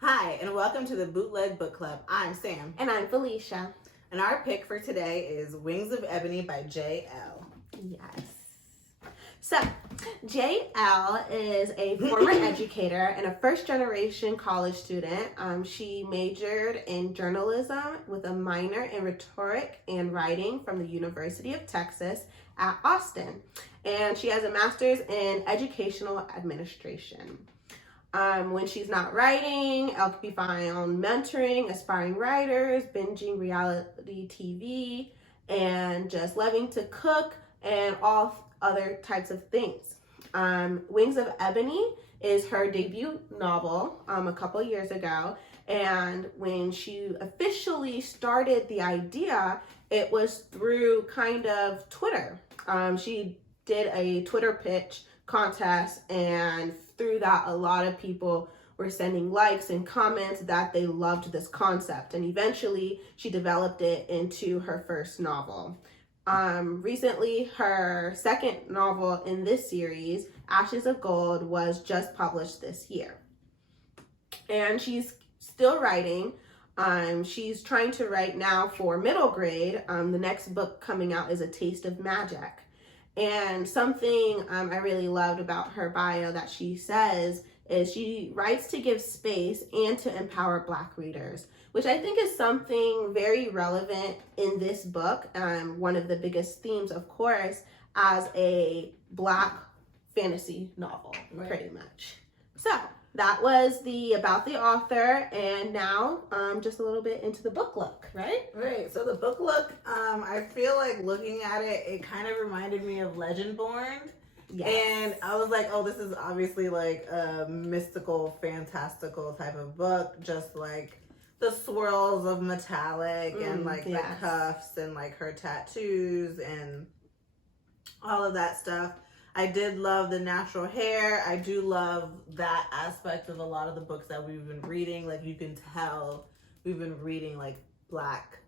Hi, and welcome to the Bootleg Book Club. I'm Sam. And I'm Felicia. And our pick for today is Wings of Ebony by Elle. Yes. So, Elle is a former educator and a first-generation college student. She majored in journalism with a minor in rhetoric and writing from the University of Texas at Austin. And she has a master's in educational administration. When she's not writing, Elle can be found mentoring aspiring writers, binging reality TV, and just loving to cook and all other types of things. Wings of Ebony is her debut novel a couple years ago. And when she officially started the idea, it was through kind of Twitter. She did a Twitter pitch contest, and through that a lot of people were sending likes and comments that they loved this concept, and eventually she developed it into her first novel. Recently, her second novel in this series, Ashes of Gold, was just published this year, and she's still writing. She's trying to write now for middle grade. The next book coming out is A Taste of Magic. And something I really loved about her bio that she says is she writes to give space and to empower Black readers, which I think is something very relevant in this book. One of the biggest themes, of course, as a Black fantasy novel, right, pretty much. So that was about the author, and now just a little bit into the book look, right? Right. So the book look, I feel like looking at it, it kind of reminded me of Legendborn. Yes. And I was like, oh, this is obviously like a mystical, fantastical type of book, just like the swirls of metallic and like the cuffs and like her tattoos and all of that stuff. I did love the natural hair. I do love that aspect of a lot of the books that we've been reading. Like, you can tell we've been reading like Black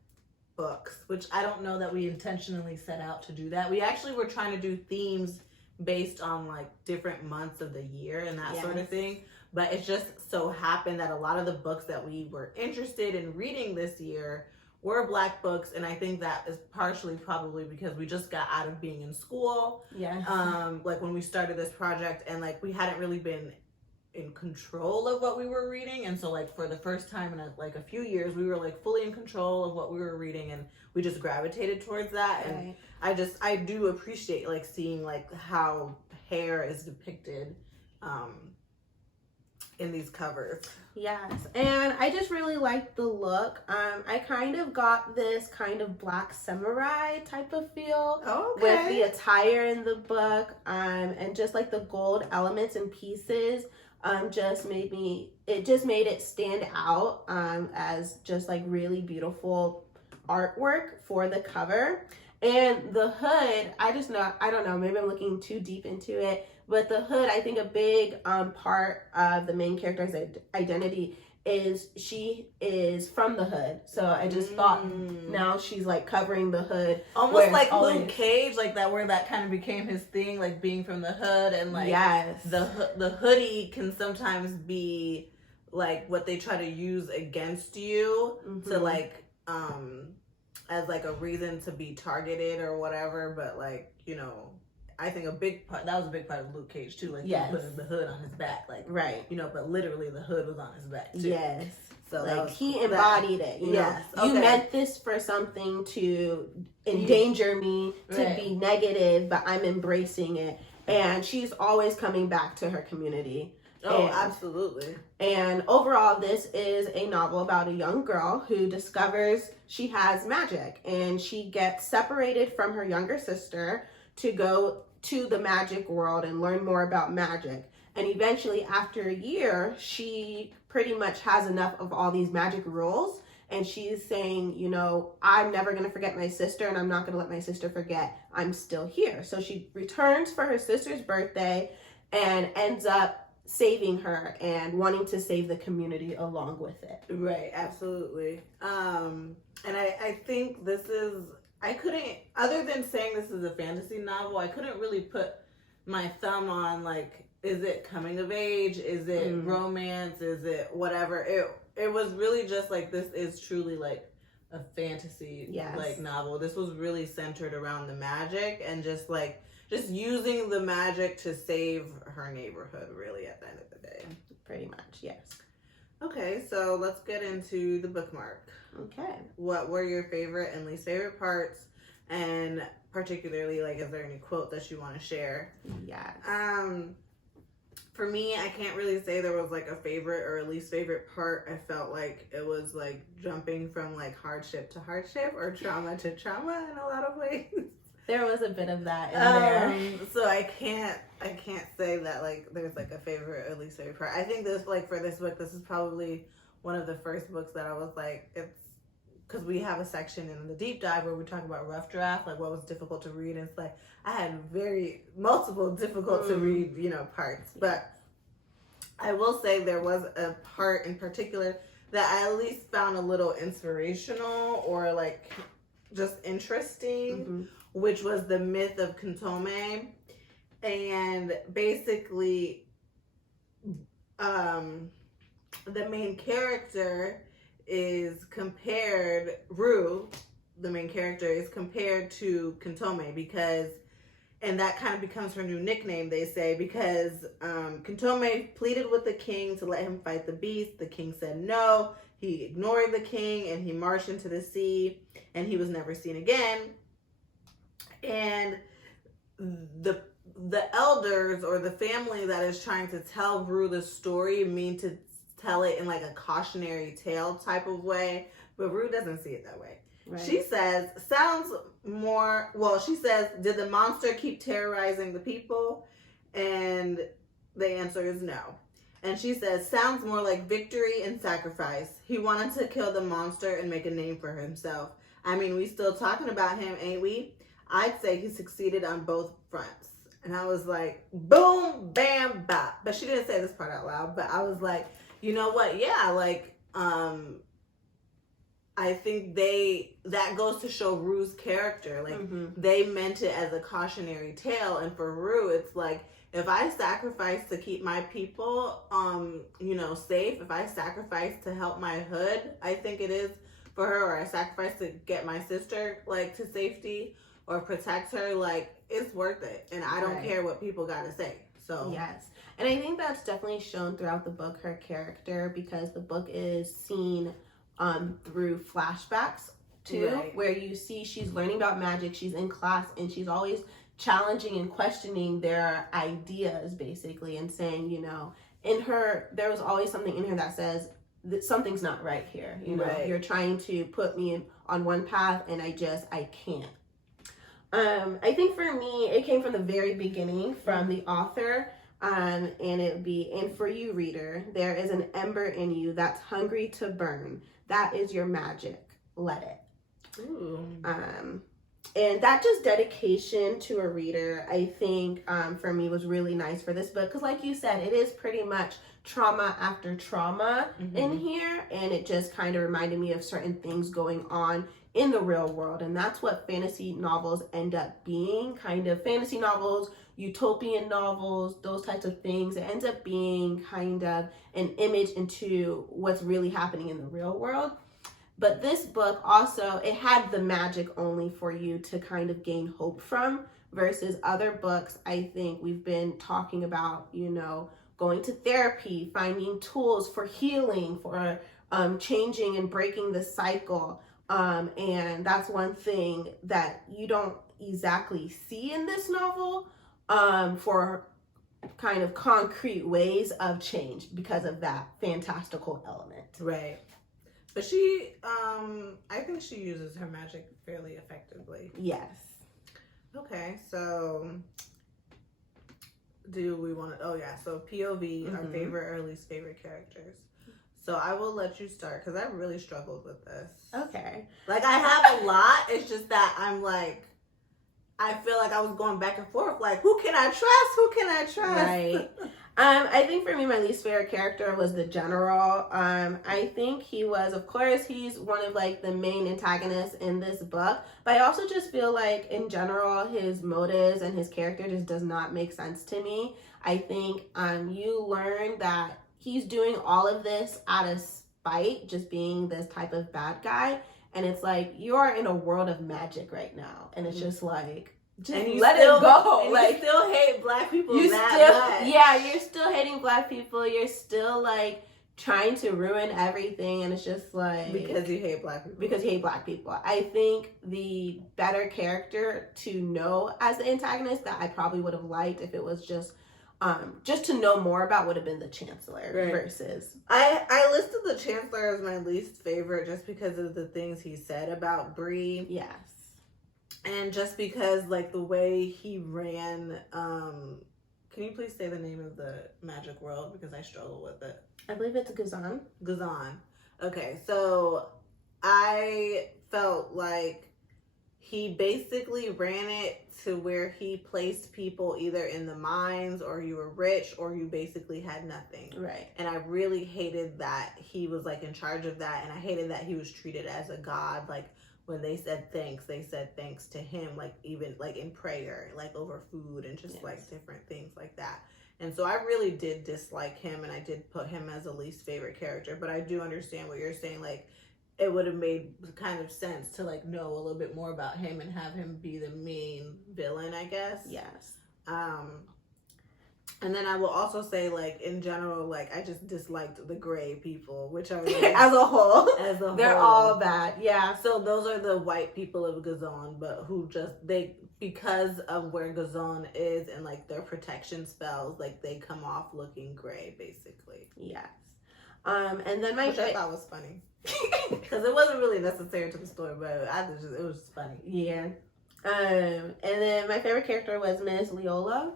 books, which I don't know that we intentionally set out to do that. We actually were trying to do themes based on like different months of the year and that sort of thing. But it just so happened that a lot of the books that we were interested in reading this year were Black books, and I think that is partially probably because we just got out of being in school. Like when we started this project, and like we hadn't really been in control of what we were reading, and so like for the first time in a few years, we were like fully in control of what we were reading, and we just gravitated towards that. And I do appreciate like seeing like how hair is depicted in these covers. Yes, and I just really like the look. I kind of got this kind of Black samurai type of feel with the attire in the book, and just like the gold elements and pieces just made it stand out as just like really beautiful artwork for the cover. And the hood, I don't know, maybe I'm looking too deep into it, but the hood, I think a big part of the main character's identity is she is from the hood. So I just thought now she's like covering the hood. Almost like Luke Cage, like that, where that kind of became his thing, like being from the hood. And like the hoodie can sometimes be like what they try to use against you to like as like a reason to be targeted or whatever. But like, you know, I think that was a big part of Luke Cage too. Like, he put the hood on his back, like, you know, but literally the hood was on his back too. Yes. So like he embodied it, you know. You meant this for something to endanger me, to be negative, but I'm embracing it. And she's always coming back to her community. Absolutely. And overall, this is a novel about a young girl who discovers she has magic, and she gets separated from her younger sister to go to the magic world and learn more about magic. And eventually, after a year, she pretty much has enough of all these magic rules, and she's saying, you know, I'm never going to forget my sister, and I'm not going to let my sister forget I'm still here. So she returns for her sister's birthday and ends up saving her and wanting to save the community along with it. Right, absolutely. And I think this is I couldn't, other than saying this is a fantasy novel, I couldn't really put my thumb on, like, is it coming of age? Is it romance? Is it whatever? It was really just like, this is truly like a fantasy like novel. This was really centered around the magic and just using the magic to save her neighborhood, really, at the end of the day. Pretty much, yes. Okay, so let's get into the bookmark. Okay. What were your favorite and least favorite parts? And particularly, like, is there any quote that you want to share? Yes. For me, I can't really say there was like a favorite or a least favorite part. I felt like it was like jumping from like hardship to hardship or trauma to trauma in a lot of ways. There was a bit of that in there. So I can't say that like there's like a favorite or least favorite part. I think this, like, for this book, this is probably one of the first books that I was like, it's because we have a section in the deep dive where we talk about rough draft, like what was difficult to read. And it's like, I had multiple difficult to read, parts. But I will say there was a part in particular that I at least found a little inspirational or like just interesting, which was the myth of Kintome. And basically, the main character is compared, Rue, the main character, is compared to Kintome because, and that kind of becomes her new nickname, they say, because Kintome pleaded with the king to let him fight the beast. The king said no. He ignored the king and he marched into the sea and he was never seen again. And the elders or the family that is trying to tell Rue the story mean to tell it in like a cautionary tale type of way, but Rue doesn't see it that way. Right. She says, she says, did the monster keep terrorizing the people? And the answer is no. And she says, sounds more like victory and sacrifice. He wanted to kill the monster and make a name for himself. I mean, we still talking about him, ain't we? I'd say he succeeded on both fronts. And I was like, boom, bam, bop. But she didn't say this part out loud, but I was like, you know what? Yeah, like, I think that goes to show Rue's character. Like, they meant it as a cautionary tale. And for Rue, it's like, if I sacrifice to keep my people, safe, if I sacrifice to help my hood, I think it is for her, or I sacrifice to get my sister, like, to safety or protect her, like, it's worth it. And I don't care what people got to say. So yes. And I think that's definitely shown throughout the book, her character, because the book is seen through flashbacks too, where you see she's learning about magic, she's in class, and she's always challenging and questioning their ideas, basically, and saying, in her, there was always something in her that says that something's not right here. You're trying to put me on one path, and I can't. I think for me, it came from the very beginning, from the author. And it would be, and for you, reader, there is an ember in you that's hungry to burn. That is your magic. Let it. Ooh. And that just dedication to a reader, I think, for me was really nice for this book. Because like you said, it is pretty much trauma after trauma in here. And it just kind of reminded me of certain things going on in the real world. And that's what fantasy novels end up being. Kind of fantasy novels, utopian novels, those types of things. It ends up being kind of an image into what's really happening in the real world. But this book also, it had the magic only for you to kind of gain hope from, versus other books. I think we've been talking about, going to therapy, finding tools for healing, for changing and breaking the cycle. And that's one thing that you don't exactly see in this novel, for kind of concrete ways of change because of that fantastical element. Right. But she, I think she uses her magic fairly effectively. Yes. Okay, so do we want to, so POV, our favorite or least favorite characters. So I will let you start because I really struggled with this. Okay. Like, I have a lot. It's just that I'm like, I feel like I was going back and forth. Like, who can I trust? Who can I trust? Right. I think for me, my least favorite character was the general. I think he was, of course, he's one of like the main antagonists in this book, but I also just feel like in general, his motives and his character just does not make sense to me. I think you learn that he's doing all of this out of spite, just being this type of bad guy, and it's like you're in a world of magic right now, and it's just like. Just and let still, it go. And like you still hate black people you that still, much. yeah, you're still hating black people. You're still like trying to ruin everything, and it's just like because you hate black people. Because you hate black people. I think the better character to know as the antagonist that I probably would have liked if it was just to know more about would have been the Chancellor versus. I listed the Chancellor as my least favorite just because of the things he said about Bree. Yes. And just because, like, the way he ran, can you please say the name of the magic world? Because I struggle with it. I believe it's Gazan. Gazan. Okay, so I felt like he basically ran it to where he placed people either in the mines or you were rich or you basically had nothing. Right. And I really hated that he was, like, in charge of that. And I hated that he was treated as a god, like, when they said thanks to him, like even like in prayer, like over food and just like different things like that. And so I really did dislike him, and I did put him as a least favorite character. But I do understand what you're saying. Like it would have made kind of sense to like know a little bit more about him and have him be the main villain, I guess. Yes. And then I will also say, like, in general, like, I just disliked the gray people, which are, like, as a whole. They're all bad. Yeah. So those are the white people of Gazan, but who just, because of where Gazan is and, like, their protection spells, like, they come off looking gray, basically. Yes. And then which I thought was funny. Because it wasn't really necessary to the story, but it was just funny. Yeah. And then my favorite character was Miss Leola.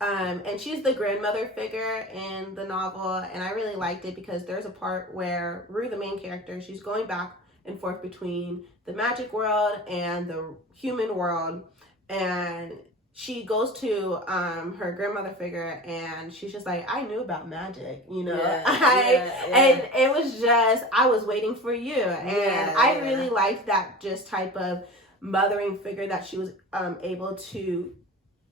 And she's the grandmother figure in the novel, and I really liked it because there's a part where Rue, the main character, she's going back and forth between the magic world and the human world, and she goes to her grandmother figure, and she's just like, I knew about magic, you know. And it was just, I was waiting for you, and I really liked that just type of mothering figure that she was able to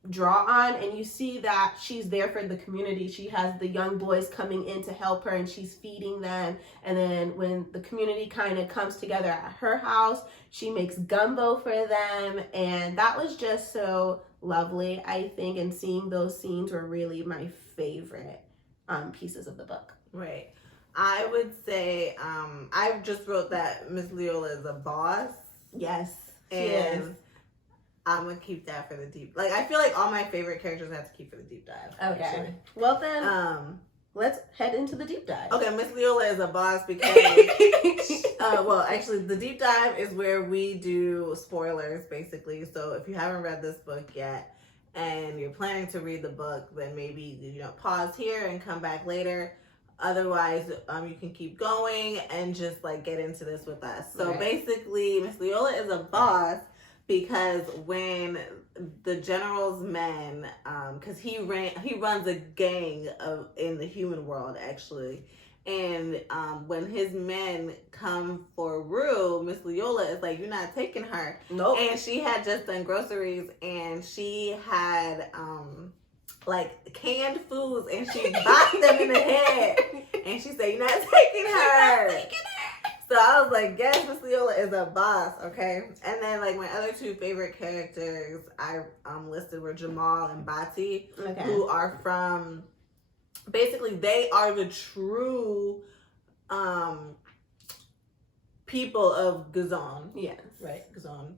draw on, and you see that she's there for the community. She has the young boys coming in to help her, and she's feeding them, and then when the community kind of comes together at her house, she makes gumbo for them, and that was just so lovely, I think, and seeing those scenes were really my favorite pieces of the book. Right. I would say I just wrote that Miss Leola is a boss. Yes, she and is. I'm gonna keep that for the deep. Like, I feel like all my favorite characters I have to keep for the deep dive. Okay. Actually. Well then, let's head into the deep dive. Okay, Miss Leola is a boss because, well, actually, the deep dive is where we do spoilers, basically. So if you haven't read this book yet and you're planning to read the book, then maybe pause here and come back later. Otherwise, you can keep going and just like get into this with us. So basically, Miss Leola is a boss. Because when the general's men, because he runs a gang in the human world actually, and when his men come for Rue, Miss Leola is like, you're not taking her. Nope. And she had just done groceries, and she had like canned foods, and she bopped them in the head, and she said, you're not taking her. So I was like, yes, Miss Leola is a boss, okay? And then, like, my other two favorite characters I listed were Jamal and Bati, who are from, basically, they are the true people of Gazan. Yes. Right, Gazan.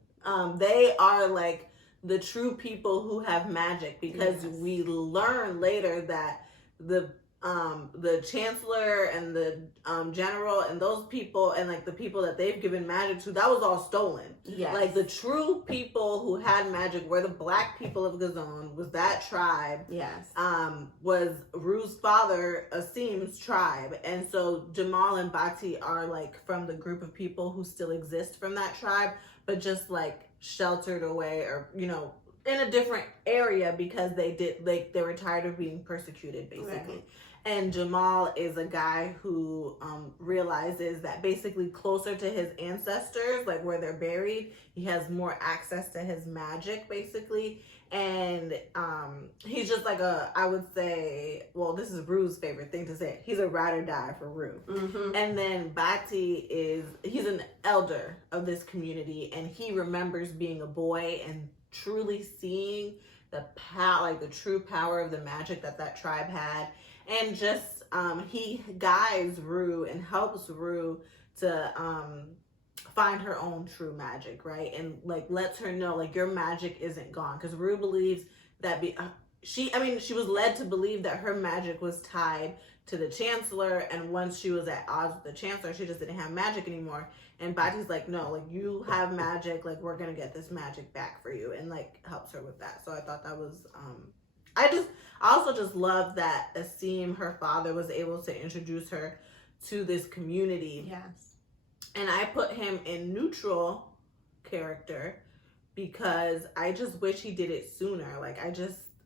They are, like, the true people who have magic, because we learn later that the chancellor and the general and those people and like the people that they've given magic to, that was all stolen. Yes. Like the true people who had magic were the black people of Gazan, was that tribe. Yes. Was Rue's father Asim's tribe. And so Jamal and Bati are like from the group of people who still exist from that tribe, but just like sheltered away or, in a different area because they were tired of being persecuted, basically. Right. And Jamal is a guy who realizes that basically closer to his ancestors, like where they're buried, he has more access to his magic, basically. And he's just like I would say, well, this is Rue's favorite thing to say. He's a ride or die for Rue. Mm-hmm. And then Bati he's an elder of this community, and he remembers being a boy and truly seeing the power, like the true power of the magic that tribe had. And just he guides Rue and helps Rue to find her own true magic, right? And like lets her know like your magic isn't gone, because Rue believes that she was led to believe that her magic was tied to the Chancellor, and once she was at odds with the Chancellor, she just didn't have magic anymore. And Bati's like, no, like you have magic, like we're gonna get this magic back for you, and like helps her with that. So I thought that was I also just love that Asim, her father, was able to introduce her to this community. Yes. And I put him in neutral character because I just wish he did it sooner. Like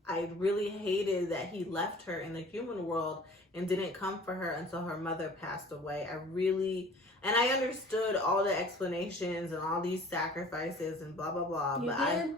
I really hated that he left her in the human world and didn't come for her until her mother passed away. I understood all the explanations and all these sacrifices and blah blah blah. You but did?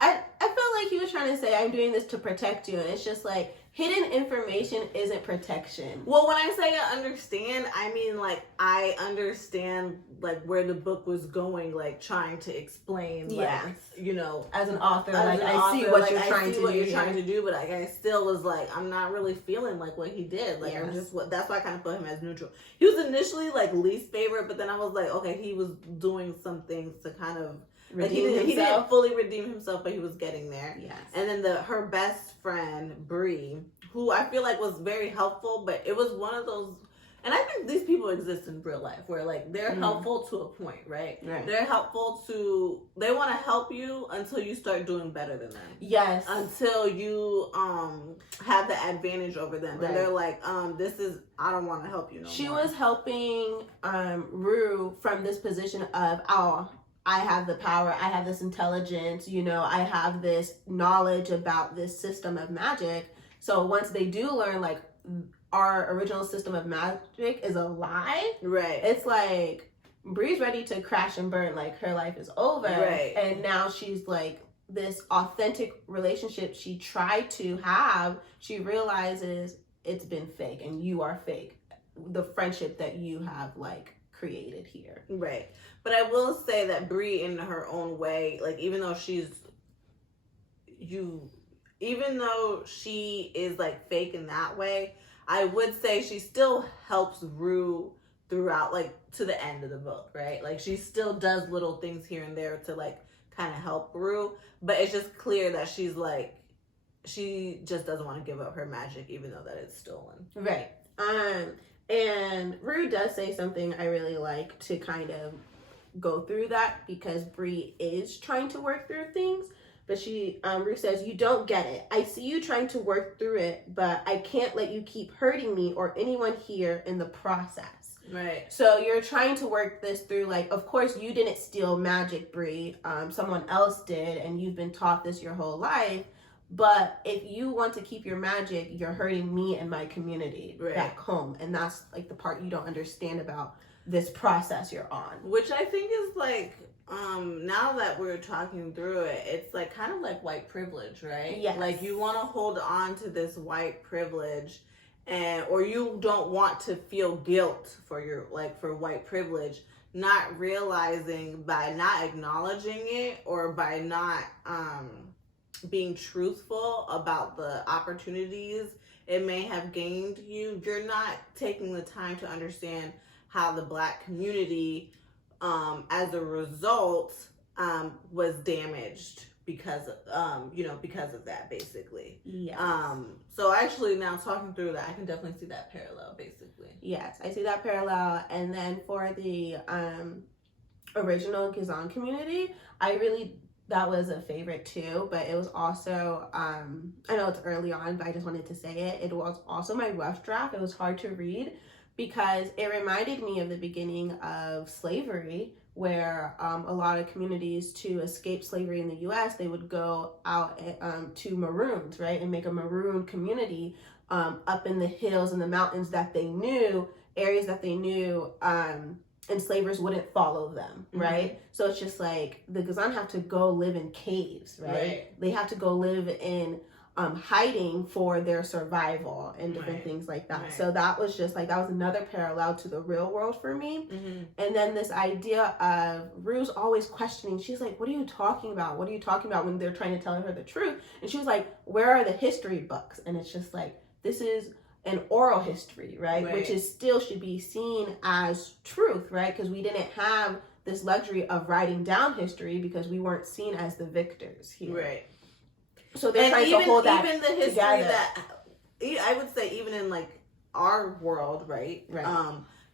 I felt like he was trying to say, I'm doing this to protect you. And it's just like, hidden information isn't protection. Well, when I say I understand, I mean, like, I understand, like, where the book was going, like, trying to explain, like, Yes. you know. As an author, as like, an I author, see what like, you're I trying see to what do. you're trying to do, but like, I still was like, I'm not really feeling like what he did. Like, Yes. that's why I kind of put him as neutral. He was initially, like, least favorite, but then I was like, okay, he was doing some things to kind of, like, he didn't fully redeem himself, but he was getting there. Yes. And then her best friend, Bree, who I feel like was very helpful, but it was one of those, and I think these people exist in real life where like they're helpful to a point, right? They're helpful they want to help you until you start doing better than them. Yes. Until you have the advantage over them. Right. And they're like, I don't want to help you no more. She was helping Rue from this position of, I have the power, I have this intelligence, you know, I have this knowledge about this system of magic. So once they do learn, like, our original system of magic is a lie, right? It's like, Bree's ready to crash and burn, like, her life is over. Right. And now she's like, this authentic relationship she tried to have, she realizes it's been fake and you are fake. The friendship that you have, like, created here. Right. But I will say that Bree, in her own way, like, even though she is like fake in that way, I would say she still helps Rue throughout, like, to the end of the book, right? Like, she still does little things here and there to, like, kind of help Rue, but it's just clear that she's like, she just doesn't want to give up her magic even though that it's stolen. Right. And Rue does say something I really like to kind of go through that, because Bree is trying to work through things, but Rue says, you don't get it. I see you trying to work through it, but I can't let you keep hurting me or anyone here in the process. Right. So you're trying to work this through, like, of course you didn't steal magic, Bree. Someone else did, and you've been taught this your whole life. But if you want to keep your magic, you're hurting me and my community back home. And that's, like, the part you don't understand about this process you're on. Which I think is, like, now that we're talking through it, it's, like, kind of like white privilege, right? Yes. Like, you want to hold on to this white privilege, or you don't want to feel guilt for for white privilege, not realizing by not acknowledging it or by not, being truthful about the opportunities it may have gained you, you're not taking the time to understand how the Black community, as a result, was damaged because of that, basically. Yes. So actually, now talking through that, I can definitely see that parallel, basically. Yes, I see that parallel. And then for the original Gizan community, that was a favorite too, but it was also, I know it's early on, but I just wanted to say it. It was also my rough draft. It was hard to read because it reminded me of the beginning of slavery, where a lot of communities, to escape slavery in the U.S., they would go out to maroons, right, and make a maroon community up in the hills and the mountains that they knew, areas that they knew enslavers wouldn't follow them, right? Mm-hmm. So it's just like the Gazan have to go live in caves, right? They have to go live in hiding for their survival and different things like that. So that was just like, that was another parallel to the real world for me. And then this idea of Rue's always questioning. She's like, what are you talking about? What are you talking about, when they're trying to tell her the truth? And she was like, where are the history books? And it's just like, this is an oral history, right? Which is still should be seen as truth, right? Because we didn't have this luxury of writing down history because we weren't seen as the victors here. Right. So they're trying to hold that even the history together. That I would say, even in like our world, right?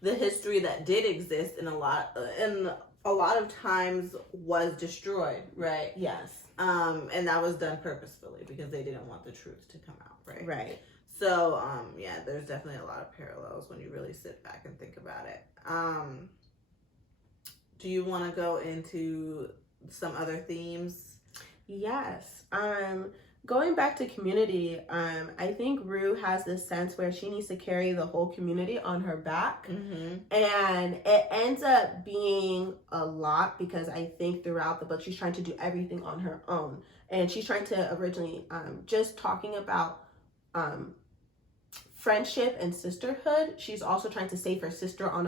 The history that did exist in a lot of times was destroyed, right? Yes. And that was done purposefully because they didn't want the truth to come out, right? Right. So yeah, there's definitely a lot of parallels when you really sit back and think about it. Do you want to go into some other themes? Yes. Going back to community, I think Rue has this sense where she needs to carry the whole community on her back. And it ends up being a lot because I think throughout the book, she's trying to do everything on her own. And she's trying to originally, just talking about friendship and sisterhood, she's also trying to save her sister on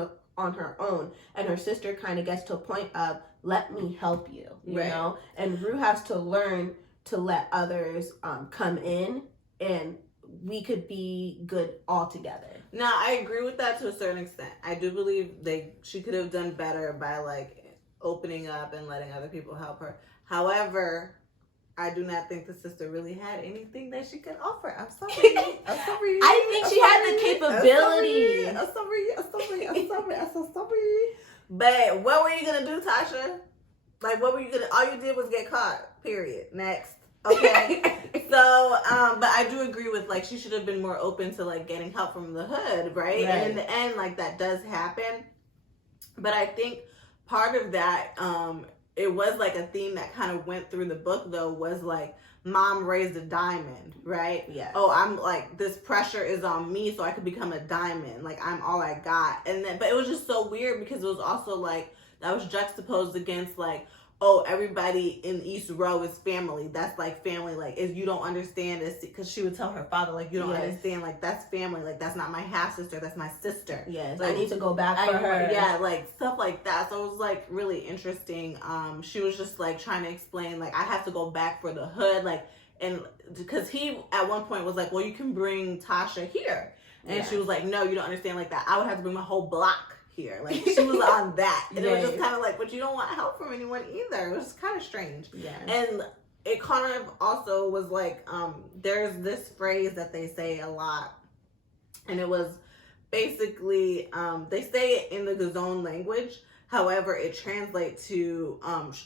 her own, and her sister kind of gets to a point of, let me help you, you know? And Rue has to learn to let others come in, and we could be good all together. Now, I agree with that to a certain extent. I do believe she could have done better by like opening up and letting other people help her. However, I do not think the sister really had anything that she could offer. I'm sorry. I think she had the capability. I'm sorry. But what were you gonna do, Tasha? Like, what were you gonna? All you did was get caught. Period. Next. Okay. So, but I do agree with, like, she should have been more open to like getting help from the hood, right? And in the end, like, that does happen. But I think part of that, it was like a theme that kind of went through the book, though, was like, mom raised a diamond, right? Yeah. Oh, I'm like, this pressure is on me so I could become a diamond. Like, I'm all I got. And then, but it was just so weird because it was also like, that was juxtaposed against like, oh, everybody in East Row is family. That's like family. Like, if you don't understand this, because she would tell her father, like, you don't understand, like, that's family. Like, that's not my half sister. That's my sister. Yes, like, I need to go back for her. Yeah, like stuff like that. So it was like really interesting. She was just like trying to explain, like, I have to go back for the hood, like, and because he at one point was like, well, you can bring Tasha here, and she was like, no, you don't understand, like that. I would have to bring my whole block here. Like, she was on that. And it was just kind of like, but you don't want help from anyone either. It was kind of strange. Yeah. And it kind of also was like, there's this phrase that they say a lot. And it was basically, they say it in the Gazon language. However, it translates to,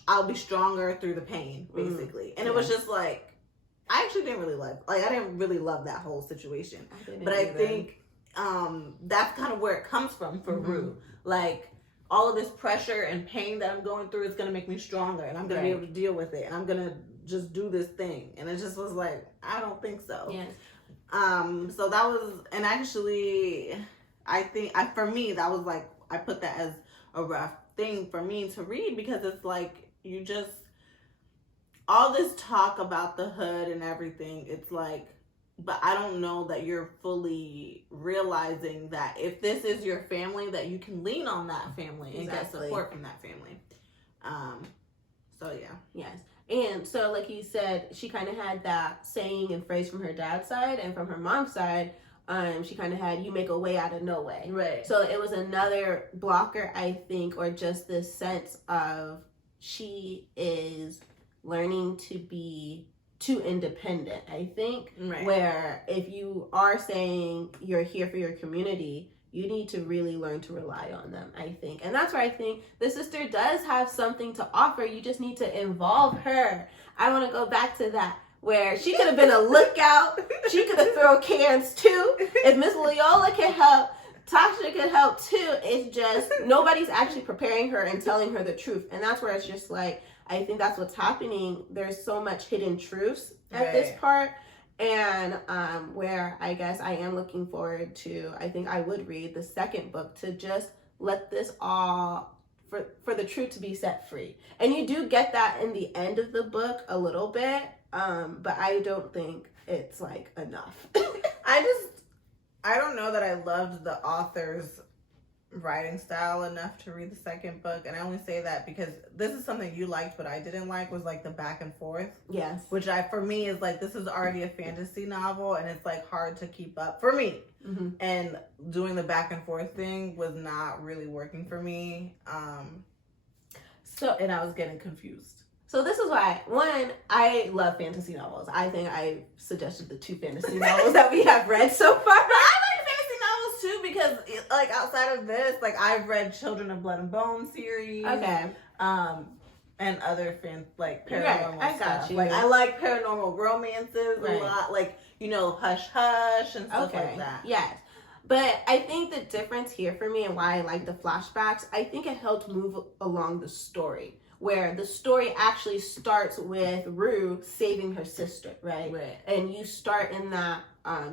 I'll be stronger through the pain, basically. And it was just like, I actually didn't really I didn't really love that whole situation. I think that's kind of where it comes from for Rue. Like, all of this pressure and pain that I'm going through is going to make me stronger, and I'm going to be able to deal with it, and I'm going to just do this thing. And it just was like, I don't think so. Yes. So that was, and actually, I think, for me, that was like, I put that as a rough thing for me to read, because it's like, you just, all this talk about the hood and everything, it's like, but I don't know that you're fully realizing that if this is your family, that you can lean on that family and get support from that family. So yeah. Yes. And so, like you said, she kind of had that saying and phrase from her dad's side, and from her mom's side, she kind of had, you make a way out of no way. Right. So it was another blocker, I think, or just this sense of she is learning to be too independent, I think. Right. Where if you are saying you're here for your community, you need to really learn to rely on them, I think. And that's where I think the sister does have something to offer. You just need to involve her. I want to go back to that, where she could have been a lookout. She could have thrown cans too. If Miss Loyola can help Tasha could help too. It's just nobody's actually preparing her and telling her the truth. And that's where it's just like, I think that's what's happening. There's so much hidden truths at this part. And where I guess I am looking forward to, I think I would read the second book to just let this all, for the truth to be set free. And you do get that in the end of the book a little bit, but I don't think it's like enough. I don't know that I loved the author's writing style enough to read the second book, and I only say that because this is something you liked but I didn't like, was like the back and forth. Yes. Which for me is like, this is already a fantasy novel and it's like hard to keep up for me. Mm-hmm. And doing the back and forth thing was not really working for me. And I was getting confused. So this is why, one, I love fantasy novels. I think I suggested the 2 fantasy novels that we have read so far. I like fantasy novels too because, like, outside of this, like, I've read Children of Blood and Bone series. Okay. And other paranormal I got stuff. you. Like, I like paranormal romances a lot. Like, Hush Hush and stuff like that. Yes. But I think the difference here for me and why I like the flashbacks, I think it helped move along the story. Where the story actually starts with Rue saving her sister, right? And you start in that,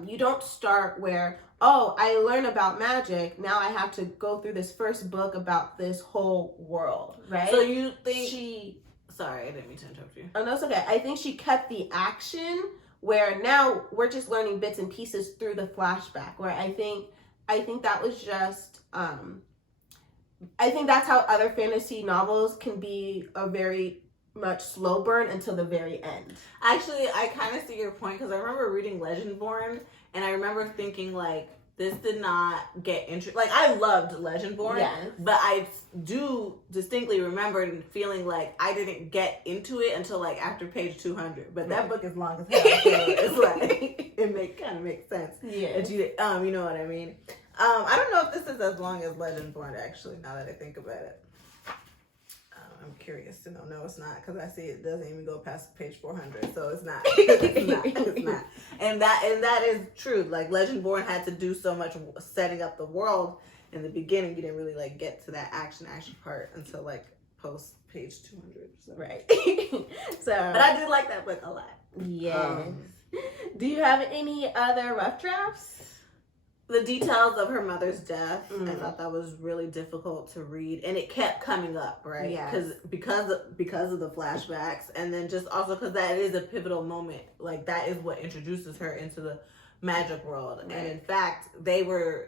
you don't start where, oh, I learn about magic, now I have to go through this first book about this whole world, right? So you think sorry, I didn't mean to interrupt you. Oh, no, it's okay. I think she kept the action where now we're just learning bits and pieces through the flashback, where I think that was just, I think that's how other fantasy novels can be a very much slow burn until the very end. Actually, I kind of see your point because I remember reading Legendborn and I remember thinking like, this did not get interesting. Like, I loved Legendborn, but I do distinctly remember feeling like I didn't get into it until like after page 200. But that book is long as hell, so it's like it kind of makes sense. Yeah, you know what I mean. I don't know if this is as long as Legendborn, actually, now that I think about it. I'm curious to know. No, it's not, because I see it doesn't even go past page 400, so it's not. It's not. And that is true. Like, Legendborn had to do so much setting up the world in the beginning. You didn't really like get to that action part until like post page 200. So. Right. But I did like that book a lot. Yes. Do you have any other rough drafts? The details of her mother's death, I thought that was really difficult to read, and it kept coming up, right? Yeah. Because of the flashbacks, and then just also because that is a pivotal moment. Like, that is what introduces her into the magic world, and in fact, they were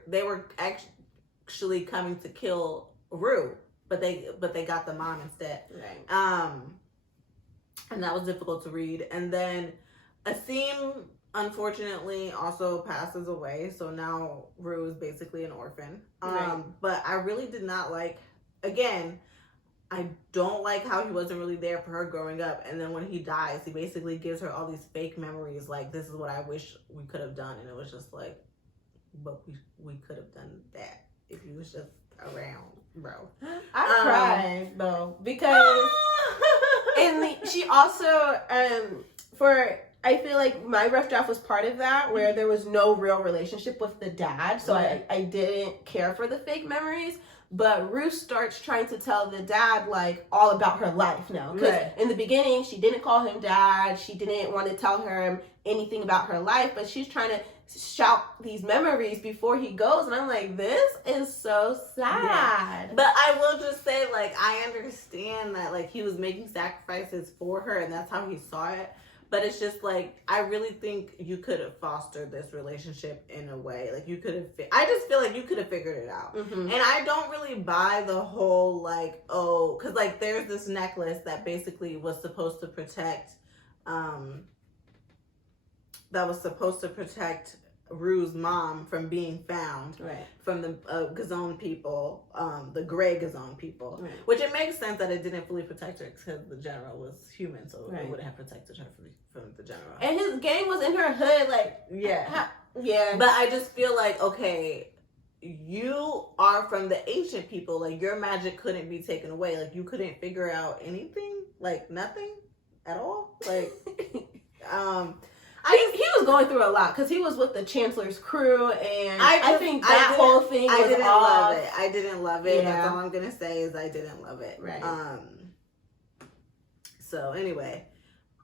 actually coming to kill Rue, but they got the mom instead. Right. And that was difficult to read, and then Asim, unfortunately, also passes away, so now Rue is basically an orphan. But I really did not like, again, I don't like how he wasn't really there for her growing up, and then when he dies, he basically gives her all these fake memories, like, this is what I wish we could have done, and it was just like, but we could have done that if he was just around, bro. I cried, though, because she also, I feel like my rough draft was part of that, where there was no real relationship with the dad, so I didn't care for the fake memories. But Ruth starts trying to tell the dad, like, all about her life now. Because in the beginning, she didn't call him dad. She didn't want to tell him anything about her life. But she's trying to shout these memories before he goes. And I'm like, this is so sad. Yeah. But I will just say, like, I understand that, like, he was making sacrifices for her. And that's how he saw it. But it's just like, I really think you could have fostered this relationship in a way. Like, you could have, I just feel like you could have figured it out. And I don't really buy the whole, like, oh, because, like, there's this necklace that basically was supposed to protect, Rue's mom from being found from the Gazon people, the gray Gazon people, which it makes sense that it didn't fully protect her because the general was human, so it would have protected her from the general. And his gang was in her hood, like, But I just feel like, okay, you are from the ancient people, like, your magic couldn't be taken away, like, you couldn't figure out anything, like, nothing at all, like, I He was going through a lot because he was with the Chancellor's crew, and I think that whole thing was I didn't off. love it. I didn't love it. Yeah. That's all I'm gonna say is I didn't love it. Right. So anyway,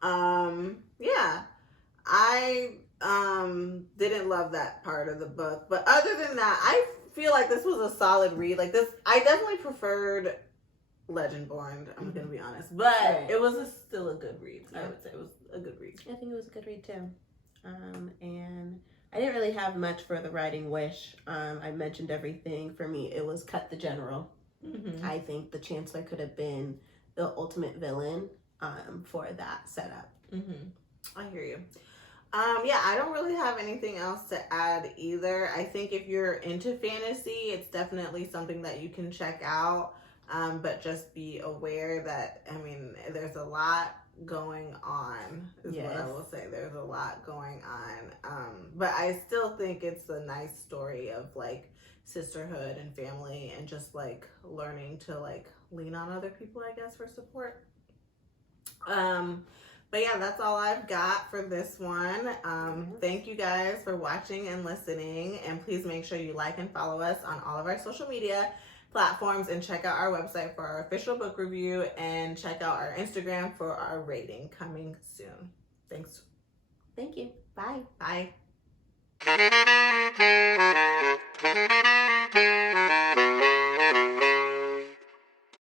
yeah, I didn't love that part of the book, but other than that, I feel like this was a solid read. Like this, I definitely preferred Legendborn. I'm gonna be honest, but it was still a good read. I would say it was a good read. I think it was a good read too. And I didn't really have much for the writing wish. I mentioned everything. For me, it was cut the general. Mm-hmm. I think the Chancellor could have been the ultimate villain for that setup. Mm-hmm. I hear you. Yeah, I don't really have anything else to add either. I think if you're into fantasy, it's definitely something that you can check out. But just be aware that, I mean, there's a lot going on, is what I will say. There's a lot going on. But I still think it's a nice story of like sisterhood and family and just like learning to like lean on other people, I guess, for support. But yeah, that's all I've got for this one. Thank you guys for watching and listening. And please make sure you like and follow us on all of our social media platforms and check out our website for our official book review and check out our Instagram for our rating coming soon. Thanks. Thank you. Bye. Bye.